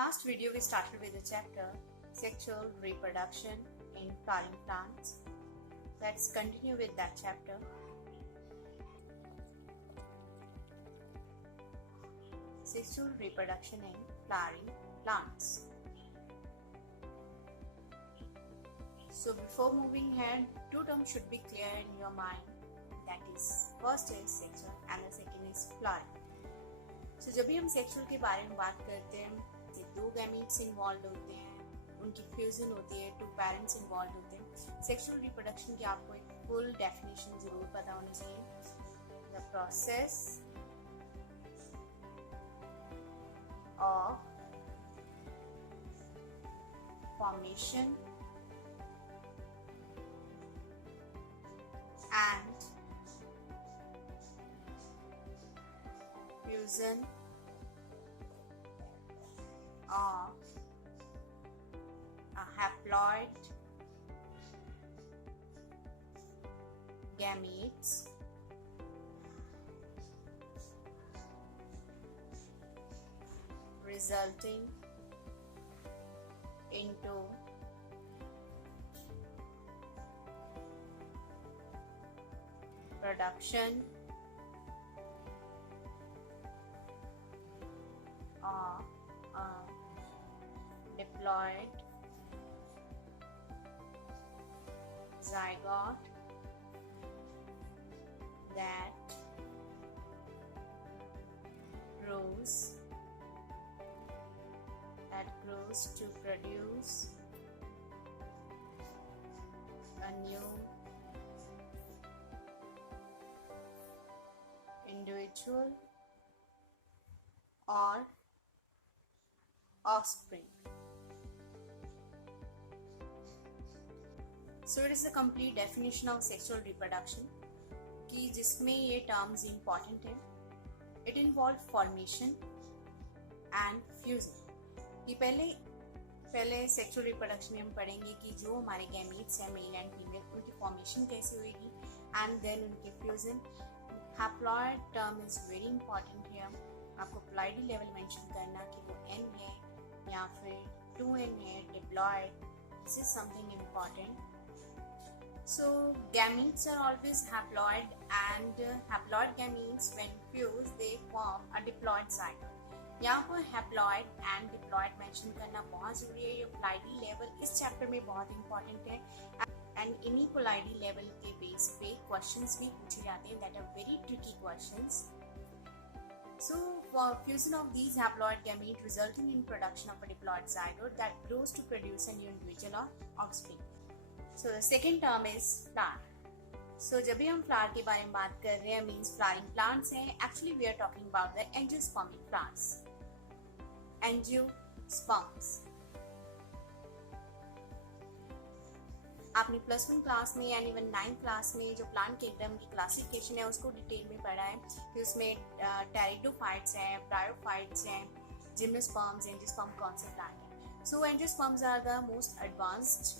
last video we started with the chapter Sexual Reproduction in Flowering Plants. Let's continue with that chapter. Sexual Reproduction in Flowering Plants. So before moving ahead, two terms should be clear in your mind. That is, first is sexual and the second is flowering. So जब भी हम sexual के बारे में बात करते हैं, दो गैमीट्स इन्वॉल्व होते हैं, उनकी फ्यूजन होती है, टू पेरेंट्स इन्वॉल्व होते हैं. सेक्सुअल रिप्रोडक्शन की आपको एक फुल डेफिनेशन जरूर पता होनी चाहिए. The process of formation and fusion of a haploid gametes resulting into production of a diploid zygote that grows to produce a new individual or offspring. So it is the complete definition of sexual reproduction कि जिसमें ये terms important है. It involves formation and fusion. कि पहले sexual reproduction में हम पढ़ेंगे कि जो हमारे गैमीट्स हैं मेल एंड फीमेल उनकी फॉर्मेशन कैसे होगी एंड देन उनके fusion. Haploid term is very important here. आपको प्लॉइडी लेवल मेंशन करना कि वो N है या फिर 2N है. Diploid, this is something important. So gametes are always haploid and haploid gametes when fused they form a diploid zygote. यहाँ पर हैप्लॉइड एंड डिप्लॉइड मेंशन करना बहुत जरूरी है. ये प्लॉइडी लेवल इस चैप्टर में बहुत इंपॉर्टेंट है एंड इन्हीं प्लॉइडी लेवल के बेस पे क्वेश्चंस भी पूछे जाते हैं that are very tricky questions. So for fusion of these haploid gametes resulting in production of a diploid zygote that grows to produce a new individual or offspring. So the second term is flower. So जब भी हम flower के बारे में बात कर रहे हैं मीन्स फ्लावरिंग प्लांट्स हैं. Actually we are talking about the angiospermic plants. Angiosperms आपने +1 क्लास में यानी 9 क्लास में जो प्लांट किंगडम की क्लासिफिकेशन है उसको डिटेल में पढ़ा है कि उसमें टेरिडोफाइट्स हैं, ब्रायोफाइट्स हैं, जिम्नोस्पर्म्स, एंजियोस्पर्म कौन से प्लांट हैं. So angiosperms are the most advanced.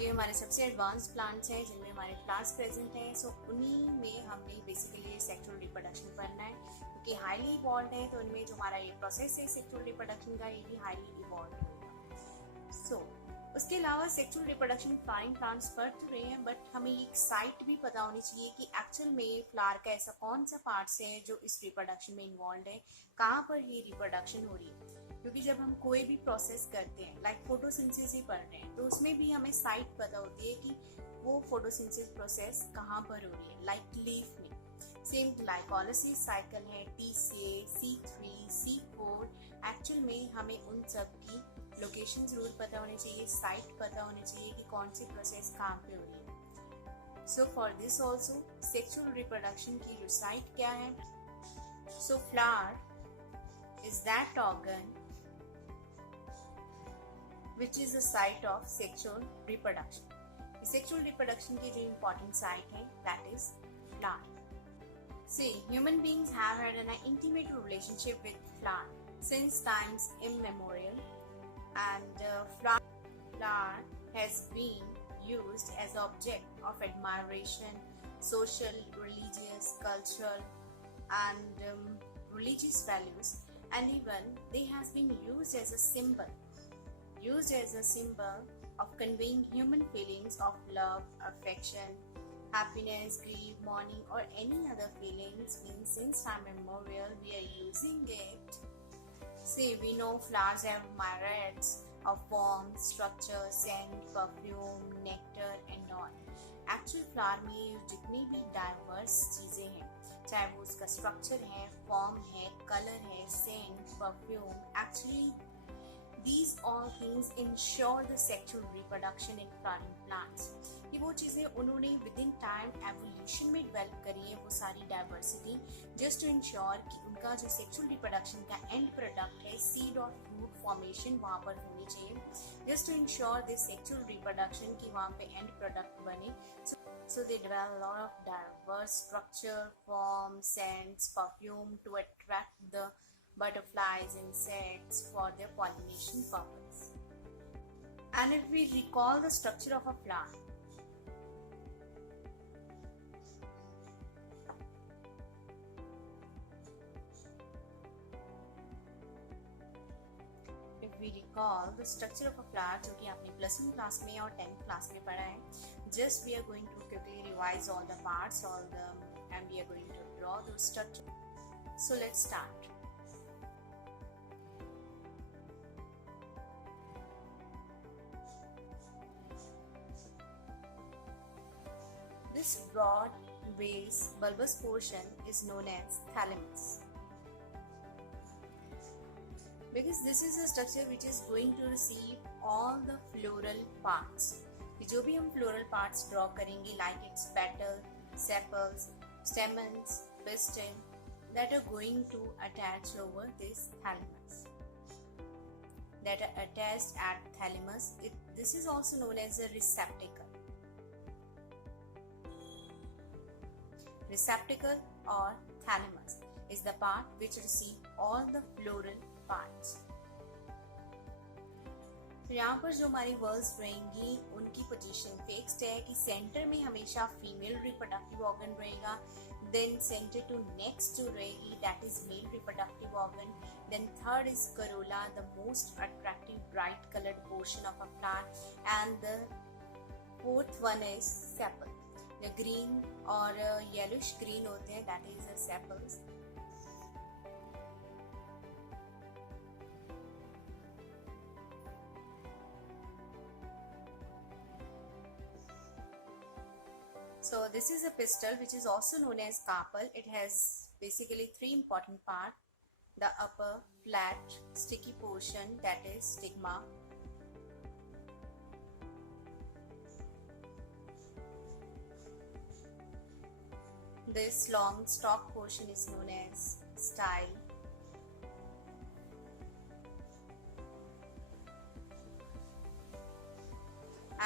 ये हमारे सबसे एडवांस्ड प्लांट्स हैं जिनमें हमारे फ्लावर्स प्रेजेंट हैं. सो उन्हीं में हमने बेसिकली सेक्सुअल रिप्रोडक्शन पढ़ना है क्योंकि हाईली इवॉल्व है. तो उनमें जो हमारा ये प्रोसेस है सेक्सुअल रिप्रोडक्शन का ये भी हाईली इवॉल्व होगा. सो उसके अलावा सेक्सुअल रिप्रोडक्शन फ्लावरिंग प्लांट्स पढ़ तो रहे हैं बट हमें एक साइट भी पता होनी चाहिए कि एक्चुअल में फ्लावर का ऐसा कौन सा पार्ट्स है जो इस रिप्रोडक्शन में इन्वॉल्व है, कहाँ पर ये रिप्रोडक्शन हो रही है. क्योंकि जब हम कोई भी प्रोसेस करते हैं लाइक फोटोसिंथेसिस ही पढ़ रहे हैं तो उसमें भी हमें साइट पता होती है कि वो फोटोसिंथेसिस प्रोसेस कहाँ पर हो रही है. लाइक लीफ में सेम ग्लाइकोलाइसिस साइकिल है, T6, C3, C4. एक्चुअल में हमें उन सब की लोकेशन जरूर पता होनी चाहिए, साइट पता होनी चाहिए कि कौन सी प्रोसेस कहाँ पे हो रही है. So for this also sexual reproduction की जो साइट क्या है. सो flower is that organ which is the site of sexual reproduction. Sexual reproduction की जो important site है that is flower. See, human beings have had an intimate relationship with flower since times immemorial, and flower has been used as object of admiration, social, religious, cultural, and religious values, and even they has been used as a symbol of conveying human feelings of love, affection, happiness, grief, mourning, or any other feelings. Means since time immemorial we are using it. See, we know flowers have myriads of forms, structure, scent, perfume, nectar and all. Actual flower में जितनी भी diverse चीज़ें हैं, चाहे वो उसका structure है, form है, कलर है, scent, perfume, actually these all things ensure the sexual reproduction in flowering plants. ये वो चीज़ें उन्होंने within time evolution में develop करी है, वो सारी diversity, just to ensure कि उनका जो sexual reproduction का end product है, seed और fruit formation वहाँ पर होनी चाहिए, just to ensure this sexual reproduction कि वहाँ पे end product बने. So they develop a lot of diverse structure, form, scents, perfume to attract the butterflies, insects for their pollination purpose. And if we recall the structure of a flower, जो कि आपने plus 1 class में और 10th class में पढ़ा है, just we are going to quickly revise all the parts, and we are going to draw the structure. So let's start. This broad base bulbous portion is known as thalamus, because this is a structure which is going to receive all the floral parts. जो भी हम floral parts draw करेंगे, like its petal, sepals, stamens, pistil, that are going to attach over this thalamus, that are attached at thalamus. This is also known as a receptacle. Receptacle or thalamus is the part which receive all the floral parts. तो यहाँ पर जो हमारी words रहेंगी उनकी position fixed है कि centre में हमेशा फीमेल रिप्रोडक्टिव ऑर्गन रहेगा, देन सेंटर टू नेक्स्ट जो रहेगी that is male reproductive organ, then third is corolla, the most attractive bright coloured portion of a plant, and the fourth one is sepal. Green और yellowish green होते हैं, that is sepals. So this is a pistil which is also known as carpel. It has basically 3 important parts: the upper flat sticky portion, that is stigma, this long stalk portion is known as style,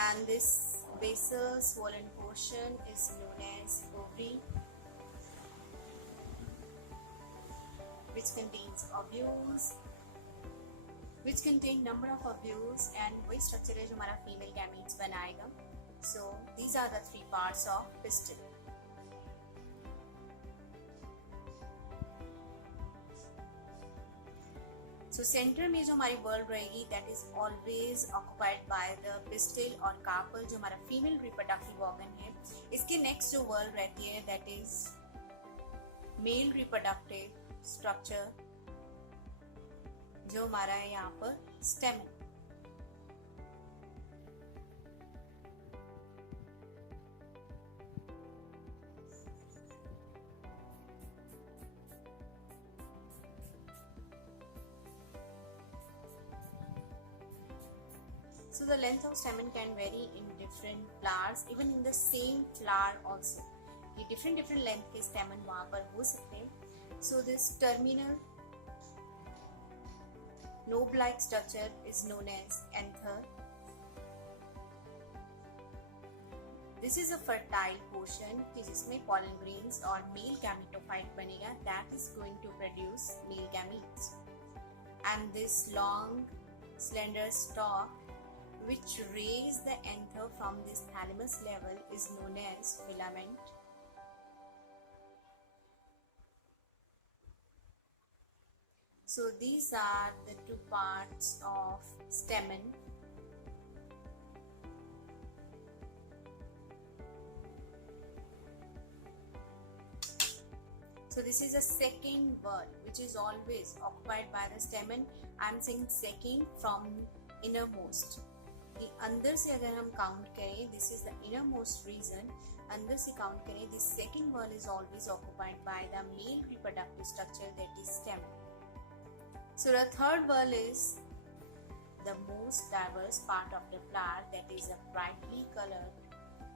and this basal swollen portion is known as ovary, which contains ovules, which contain number of ovules, and वही structure है जो हमारा female gametes बनाएगा. So these are the 3 parts of pistil. So centre में जो हमारी world रहेगी that is always occupied by the pistil और कार्पल, जो हमारा फीमेल रिप्रोडक्टिव ऑर्गन है. इसके नेक्स्ट जो वर्ल्ड रहती है that is male reproductive structure, जो हमारा है यहाँ पर स्टेमन. So the length of stamen can vary in different flowers, even in the same flower also. ये different length के stamen वहाँ पर हो सकते हैं. So this terminal lobe-like structure is known as anther. This is a fertile portion कि जिसमें pollen grains और male gametophyte बनेगा, that is going to produce male gametes. And this long slender stalk which raise the anther from this thalamus level is known as filament. So these are the two parts of stamen. So this is a second wall which is always occupied by the stamen. I am saying second from innermost. कि अंदर से अगर हम count करें, this is the innermost region. अंदर से count करें, this second wall is always occupied by the male reproductive structure, that is stamen. So the third wall is the most diverse part of the flower, that is a brightly colored,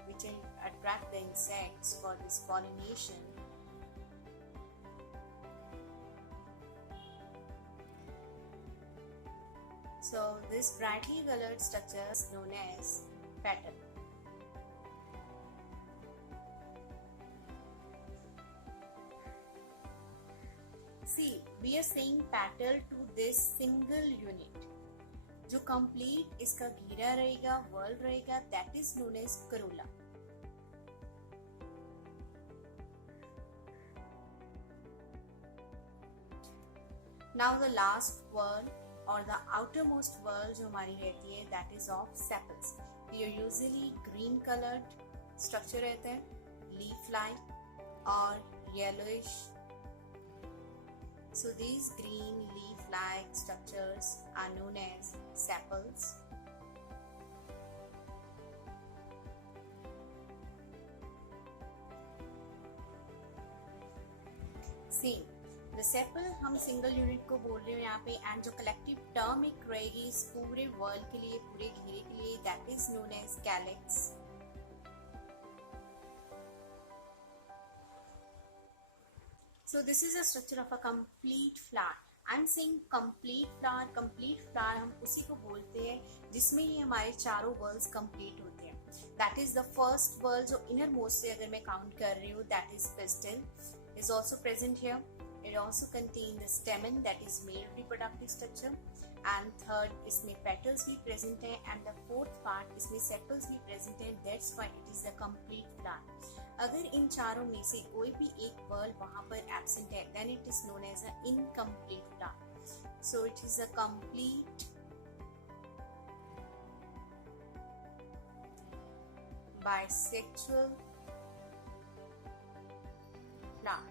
which attract the insects for this pollination. So this brightly colored structure is known as petal. See, we are saying petal to this single unit. जो complete इसका घेरा रहेगा, whorl रहेगा, that is known as corolla. Now the last whorl और the outermost whorl जो हमारी रहती है, that is of sepals. ये usually green colored structure रहता है, leaf like और yellowish. So these green leaf like structures are known as sepals. Same. The sepal हम सिंगल यूनिट को बोल रहे हो यहाँ पे, एंड जो कलेक्टिव टर्म एक रहेगी इस पूरे वर्ल्ड के लिए, पूरे घेरे के लिए, that is known as calyx. So this is a structure of a complete flower. I'm saying complete flower. complete flower हम उसी को बोलते हैं जिसमें ये हमारे चारों वर्ल्स कंप्लीट होते हैं. That is the first whorl जो इनर मोस्ट से अगर मैं काउंट कर रही हूँ, that is pistil is also present here. It also contains the stamen, that is male reproductive structure, and third इसमें petals भी present है, and the fourth part इसमें sepals भी present है. That's why it is a complete flower. अगर इन चारों में से कोई भी एक whorl वहाँ पर absent है, then it is known as an incomplete flower. So it is a complete bisexual flower.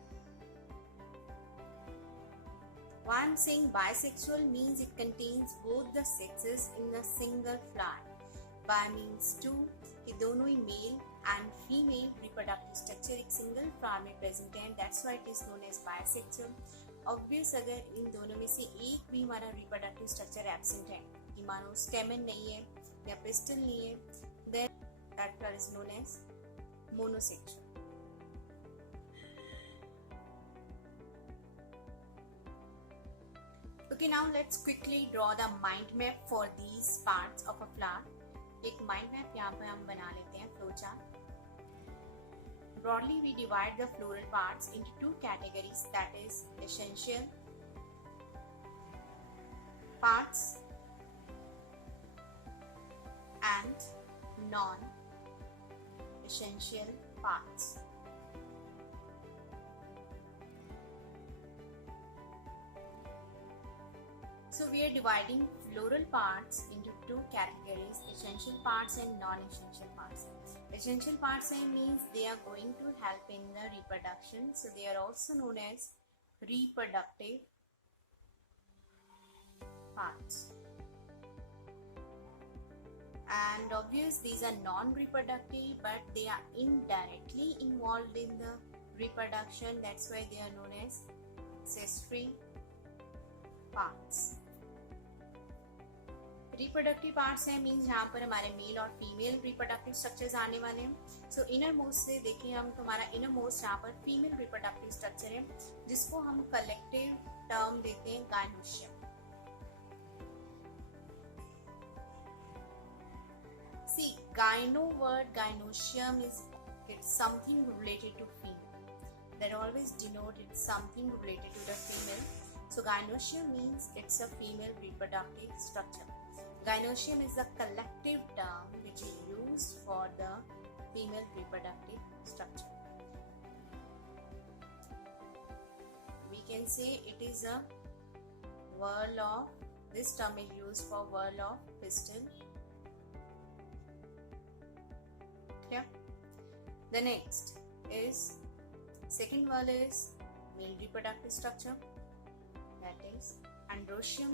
Why I'm saying bisexual means it contains both the sexes in a single flower. Bi means two, कि दोनों ही male and female reproductive structure एक single flower में present है. That's why it is known as bisexual. Obvious अगर इन दोनों में से एक भी हमारा reproductive structure absent है, कि मानो stamen नहीं है या pistil नहीं है, then that flower is known as monosexual. Okay, now let's quickly draw the mind map for these parts of a flower. एक mind map यहाँ पर हम बना लेते हैं, flowchart. Broadly, we divide the floral parts into two categories, that is essential parts and non-essential parts. So we are dividing floral parts into two categories, essential parts and non-essential parts. Essential parts means they are going to help in the reproduction. So they are also known as reproductive parts. And obvious these are non-reproductive, but they are indirectly involved in the reproduction. That's why they are known as accessory parts. Reproductive parts हैं means यहाँ पर हमारे mail और female reproductive structures आने वाले हैं. सो inner most से देखें हम तो हमारा इनर मोस्ट यहाँ पर फीमेल रिप्रोडक्टिव स्ट्रक्चर है, जिसको हम कलेक्टिव टर्म देते हैं gynoecium. C gyno word gynoecium is it's something related to female. That always denote it's something related to the female. So gynoecium means it's a female reproductive structure. Gynoecium is a collective term which is used for the female reproductive structure. We can say it is a whorl of, this term is used for whorl of pistil. Clear? The next is, second whorl is male reproductive structure, that is androecium.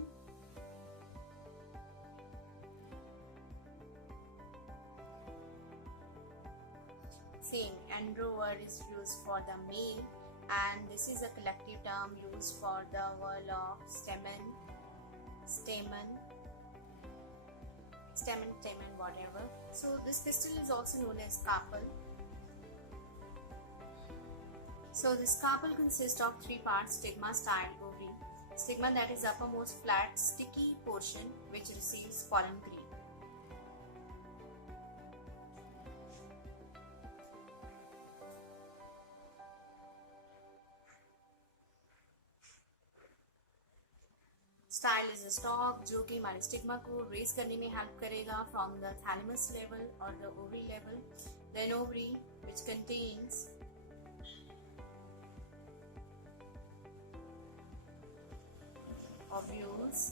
Same, andro word is used for the male, and this is a collective term used for the whorl of stamen, whatever. So this pistil is also known as carpel. So this carpel consists of three parts: stigma, style, ovary. Stigma, that is uppermost flat sticky portion which receives pollen grain. Style is a stock जो कि हमारे stigma को raise करने में help करेगा from the thalamus level और the ovary level. Then ovary which contains ovules.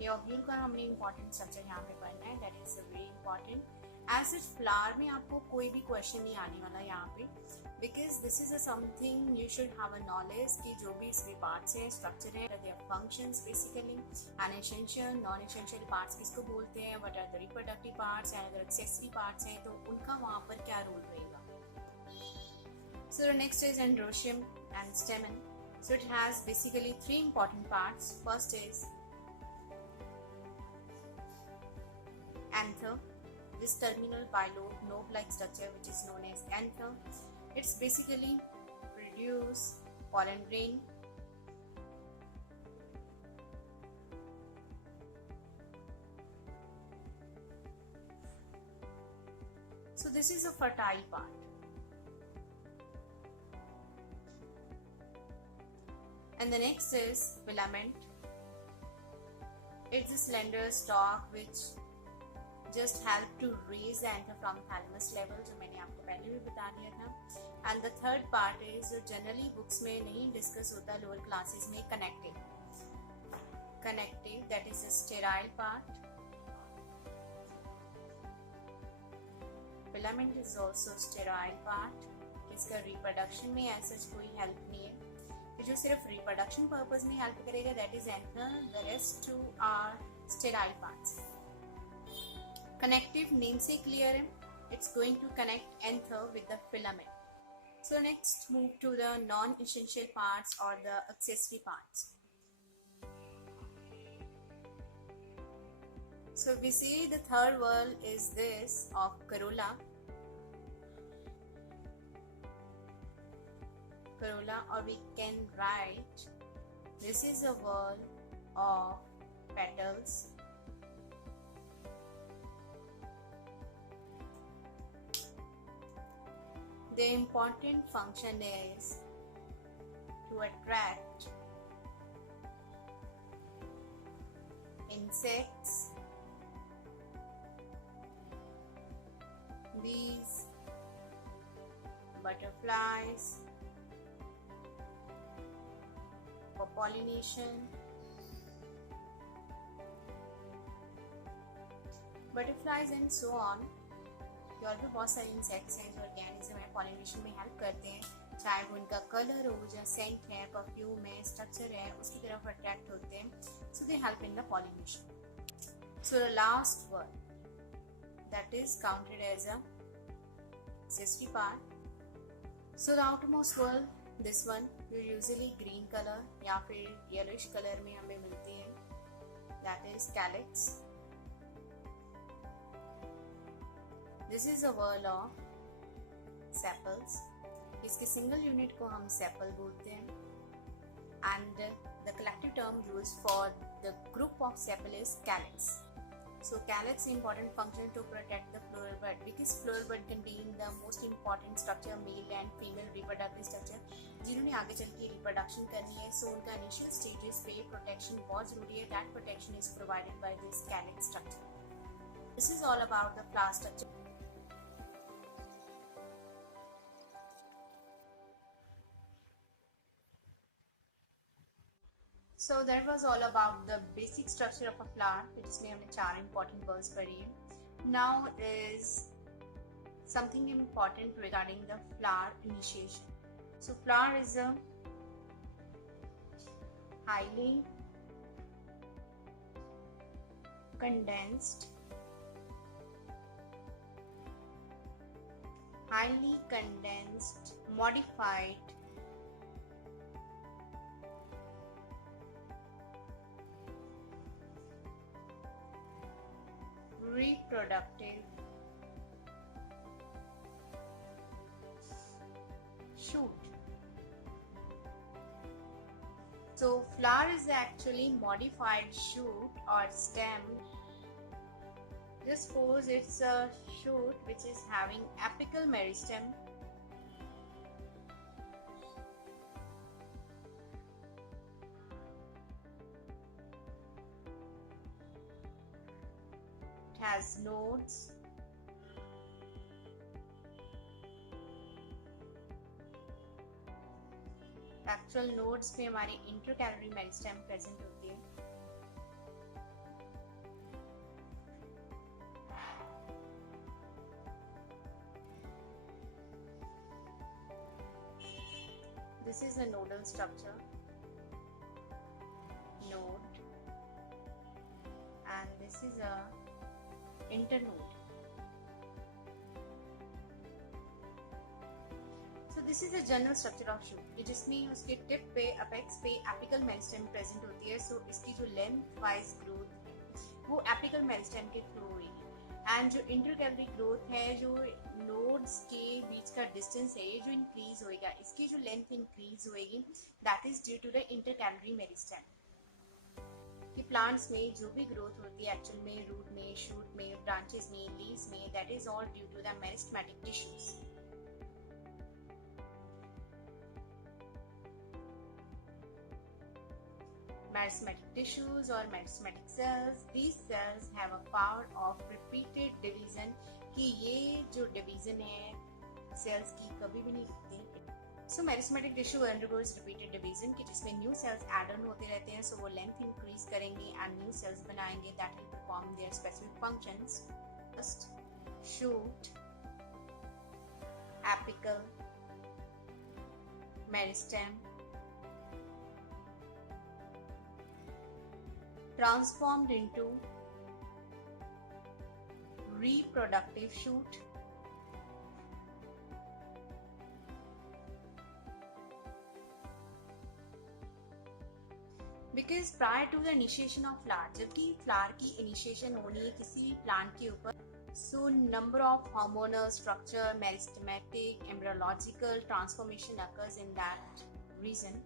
ये ovule का हमने इंपॉर्टेंट स्ट्रक्चर यहाँ पे पढ़ना है, that is very important. As it flower में आपको कोई भी क्वेश्चन नहीं आने वाला यहाँ पे, because this is a something you should have a knowledge कि जो भी इसमें पार्ट्स हैं, स्ट्रक्चर है, there functions basically, and essential non essential parts किसको बोलते हैं, what are the reproductive parts and other accessory parts हैं, तो उनका वहाँ पर क्या रोल रहेगा. So the next is androecium and stamen. So it has basically three important parts. First is anther. This terminal bilobe knob-like structure which is known as anther. It's basically produce pollen grain. So this is a fertile part. And the next is filament. It's a slender stalk which just help to raise the anther from thalamus level, जो मैंने आपको पहले भी बता दिया था. And the third part is जो generally books में नहीं डिस्कस होता, लोअर क्लासेस में, connective. That is a sterile part. Filament is also sterile part. इसका reproduction में ऐसा कोई help नहीं है. जो सिर्फ reproduction purpose में help करेगा, that is anther. The rest two are sterile parts. Connective, name से clear है, it's going to connect anther with the filament. So next move to the non-essential parts or the accessory parts. So we see the third whorl is this of corolla. Or we can write this is a whorl of petals. The important function is to attract insects, bees, butterflies for pollination. Butterflies and so on. और भी बहुत सारे insects हैं जो organism है, pollination में help करते हैं, चाहे वो उनका कलर हो या सेंट है, परफ्यूम है, स्ट्रक्चर है, उसकी तरफ अट्रैक्ट होते हैं. So they help in the pollination. So the last word that is counted as a accessory part. So the outermost whorl, this one, जो यूजुअली ग्रीन कलर या फिर येलोइश कलर में हमें मिलती है, that is calyx. This is a whorl of sepals. इसके single unit को हम सेपल बोलते हैं. And the collective term used for the group of sepal is calyx. So calyx important function to protect the floral bud, because floral bud contain the most important structure, male and female reproductive structure. जिन्होंने आगे चल के reproduction करनी है, so उनका initial stages पे protection बहुत जरूरी है. That protection is provided by this calyx structure. This is all about the flower structure. So that was all about the basic structure of a flower, जिसमें हमने 4 important words पढ़ी है. Now is something important regarding the flower initiation. So flower is a highly condensed, modified reproductive shoot. So flower is actually modified shoot or stem. Just suppose it's a shoot which is having apical meristem, it has nodes, actual nodes पे हमारे intercalary meristem present होती है. This is a nodal structure, node, and this is a internode. So this is a general structure of shoot, जिसमें उसके tip पे apex पे apical meristem present होती है. सो इसकी जो लेंथ वाइज ग्रोथ है वो एपिकल मेरिस्टेम के थ्रू हुई है. एंड जो इंटरकैलरी ग्रोथ है, जो नोड्स के बीच का डिस्टेंस है, ये जो इंक्रीज होएगा, इसकी जो लेंथ इंक्रीज होएगी, that is due to the intercalary meristem. कि प्लांट्स में जो भी ग्रोथ होती है एक्चुअल में रूट में, शूट में, ब्रांचेस में, लीव्स में, that is all due to the meristematic tissues. Meristematic tissues or meristematic cells, these cells have a power of repeated division. कि ये जो division है cells की कभी भी नहीं रुकती. So meristematic tissue undergoes repeated division कि जिसमें new cells add on होते रहते हैं. So वो length increase करेंगे and new cells बनाएंगे that will perform their specific functions. First, shoot, apical, meristem, transformed into reproductive shoot, because prior to the initiation of flower, जबकि flower की initiation होनी है किसी भी plant के ऊपर, so number of hormonal, structure, meristematic, embryological transformation occurs in that region.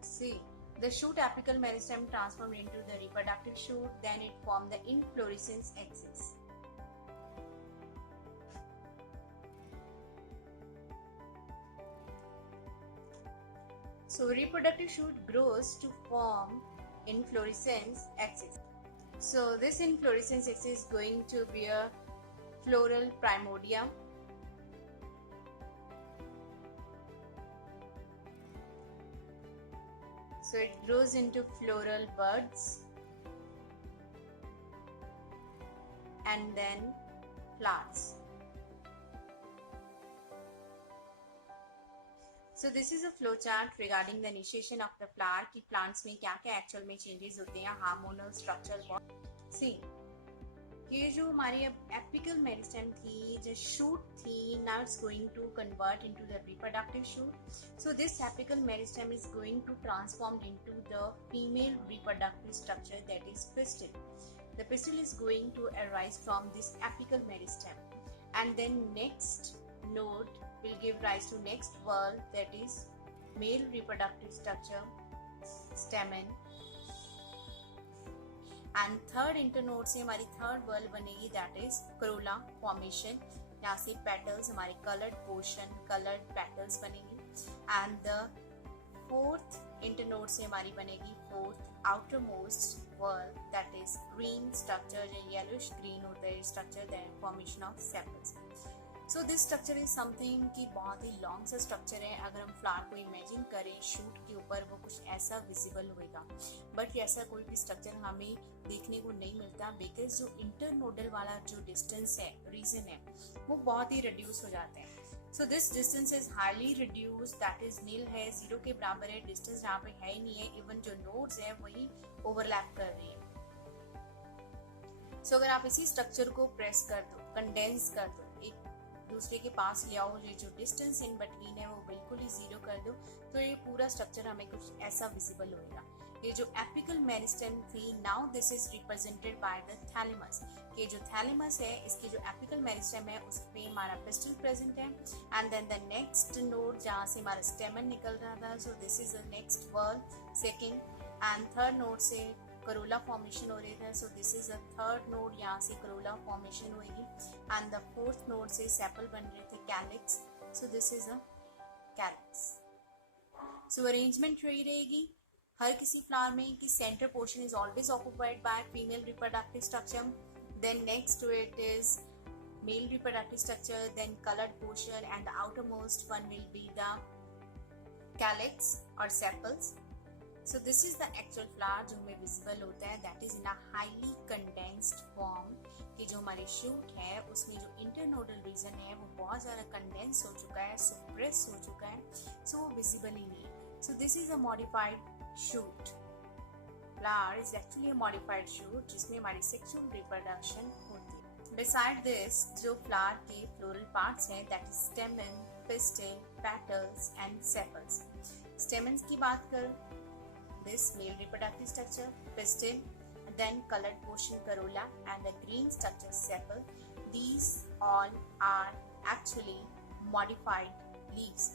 See, the shoot apical meristem transformed into the reproductive shoot, then it formed the inflorescence axis. So reproductive shoot grows to form inflorescence axis. So this inflorescence axis is going to be a floral primordia. So it grows into floral buds and then flowers. So this is a flow chart regarding the initiation of the flower कि plants में क्या क्या actual में changes होते हैं, hormonal, structural. See, ये जो हमारी apical meristem थी, जो shoot थी, now it's going to convert into the reproductive shoot. So this apical meristem is going to transform into the female reproductive structure, that is pistil. The pistil is going to arise from this apical meristem, and then next node will give rise to next whorl, that is male reproductive structure, stamen. And third internode से हमारी third whorl बनेगी, that is corolla formation. यहाँ से petals, हमारे coloured portion, coloured petals बनेंगी. And the fourth internode से हमारी बनेगी fourth outer most whorl, that is green structure, जो येलोइश ग्रीन होता है structure, that formation of sepals. So this structure is something कि बहुत ही लॉन्ग सा स्ट्रक्चर है। अगर हम फ्लावर को इमेजिन करें शूट के ऊपर, वो कुछ ऐसा विजिबल होएगा, बट ऐसा कोई भी स्ट्रक्चर हमें देखने को नहीं मिलता, बिकॉज जो इंटरनोडल वाला जो डिस्टेंस है, रीजन है, वो बहुत ही रिड्यूस हो जाते हैं। So this distance is highly reduce, that is nil है, जीरो के बराबर है। डिस्टेंस यहाँ पे है ही नहीं है, इवन जो नोड्स है वही ओवरलैप कर रही है। सो अगर आप इसी स्ट्रक्चर को प्रेस कर दो, कंडेंस कर दो, एक दूसरे के पास ले आओ, ये जो डिस्टेंस इन बिटवीन है वो बिल्कुल ही जीरो कर दो, तो ये पूरा स्ट्रक्चर हमें कुछ ऐसा विजिबल होएगा। ये जो एपिकल मेरिस्टेम थी, now this is represented by the thalamus. ये जो थैलेमस है, इसकी जो एपिकल मेरिस्टेम है उसमें हमारा पिस्टल प्रेजेंट है, and then the next node जहाँ से हमारा स्टेमन निकल रहा था, so this is the next whorl, second and third node से करोला फॉर्मेशन हो रही था, so this is the third node, यहाँ से करोला फॉर्मेशन होगी, एंड द फोर्थ नोड से सेपल बन रहे थे, calyx, so this is a calyx. So arrangement यही रहेगी हर किसी फ्लावर में कि centre portion is always occupied by female reproductive structure, then next to it is male reproductive structure, then coloured portion, and the outermost one will be the calyx और sepals. So this is the actual flower जो हमें visible होता है, that is in a highly condensed form, कि जो हमारी shoot है उसमें जो इंटरनोडल रीजन है वो बहुत ज़्यादा कंडेंस हो चुका है, सुप्रेस हो चुका है, सो वो विजिबल ही नहीं है। सो this is a modified shoot. Flower is actually a modified shoot जिसमें हमारी सेक्सुअल रिप्रोडक्शन होती है। बिसाइड दिस जो फ्लावर के फ्लोरल पार्ट्स हैं, that is स्टेमन, pistil, petals and sepals. Stamens की बात करूँ, this male reproductive structure, pistil, then colored portion corolla, and the green structure sepal. These all are actually modified leaves.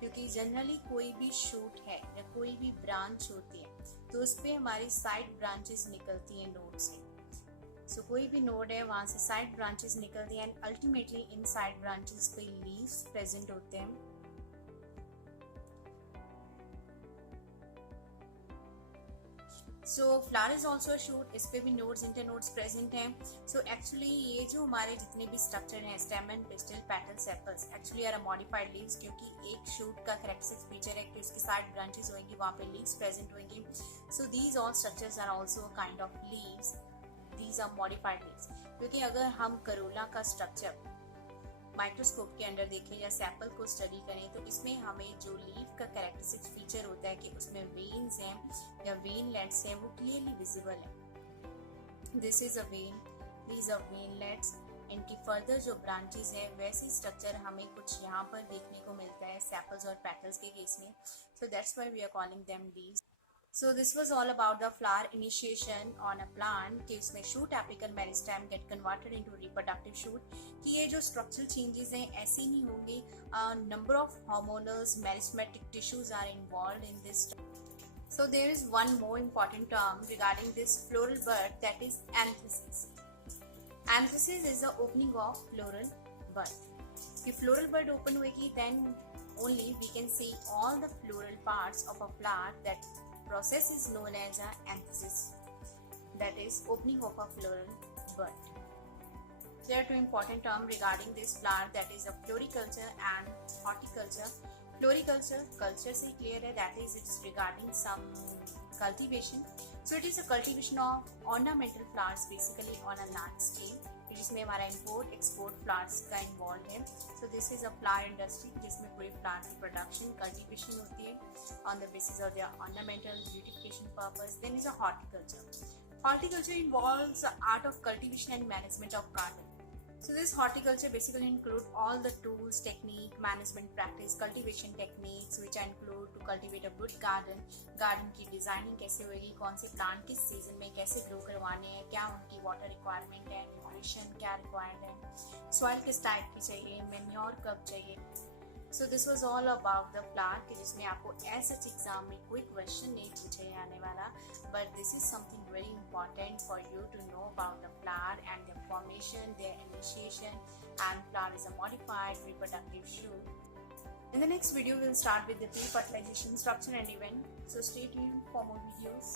क्योंकि generally कोई भी shoot है या कोई भी ब्रांच होती है तो उस पर हमारी साइड ब्रांचेस निकलती हैं नोड से। सो कोई भी नोड है वहाँ से साइड ब्रांचेस निकलती हैं, and ultimately in side branches पे लीव्स प्रेजेंट होते हैं। सो फ्लावर इज ऑल्सो शूट, इस पे भी नोड्स, इंटरनोड्स प्रेजेंट हैं। सो एक्चुअली ये जो हमारे जितने भी स्ट्रक्चर हैं, stamen, pistil, petal, sepals, actually are modified leaves, क्योंकि एक शूट का कैरेक्टरिस्टिक फीचर है कि उसकी साइड ब्रांचेस होंगी, वहाँ पे लीव्स प्रेजेंट होंगी। So these all structures are also kind of leaves, these are modified leaves. क्योंकि अगर हम करोला का स्ट्रक्चर माइक्रोस्कोप के अंदर देखें या सैंपल को स्टडी करें तो इसमें हमें जो लीफ का कैरेक्टरिस्टिक फीचर होता है कि उसमें वेन्स हैं या वेनलेट्स हैं, वो क्लियरली विजिबल है। This is a vein, these are veinlets. इनकी फर्दर जो ब्रांचेस हैं वैसे स्ट्रक्चर हमें कुछ यहाँ पर देखने को मिलता है सेपल्स और पेटल्स के केस में, so that's why we are calling them leaves. So this was all about the flower initiation on a plant कि उसमें shoot apical meristem get converted into reproductive shoot, कि ये जो structural changes हैं ऐसे नहीं होंगे, number of hormonal meristematic tissues are involved in this. So there is one more important term regarding this floral bud, that is anthesis. Anthesis is the opening of floral bud. कि floral bud open होगी then only we can see all the floral parts of a flower. That process is known as a anthesis, that is opening of a floral bud. There are two important terms regarding this flower, that is a floriculture and horticulture. Floriculture, culture से clear है, that is it's regarding some cultivation. So it is a cultivation of ornamental flowers basically on a large scale, जिसमें हमारा import export flowers का involved है. So this is a flower industry जिसमें पूरे flower की production cultivation होती है on the basis of their ornamental beautification purpose. Then is a horticulture. Horticulture involves the art of cultivation and management of garden. So this horticulture basically include all the tools, technique, management practice, cultivation techniques which include to cultivate a good garden. Garden की designing कैसे होगी, कौन से plant किस season में कैसे grow करवाने हैं, क्या उनकी water requirement है, nutrition क्या required है, soil किस type की चाहिए, manure कब चाहिए. So this was all about the flower कि जिसमें आपको ऐसा एग्जाम में कोई क्वेश्चन नहीं पूछे जाने वाला, but this is something very important for you to know about the flower and their formation, their initiation, and flower is a modified reproductive shoot. In the next video, we'll start with the pre-fertilization structure and event. So stay tuned for more videos.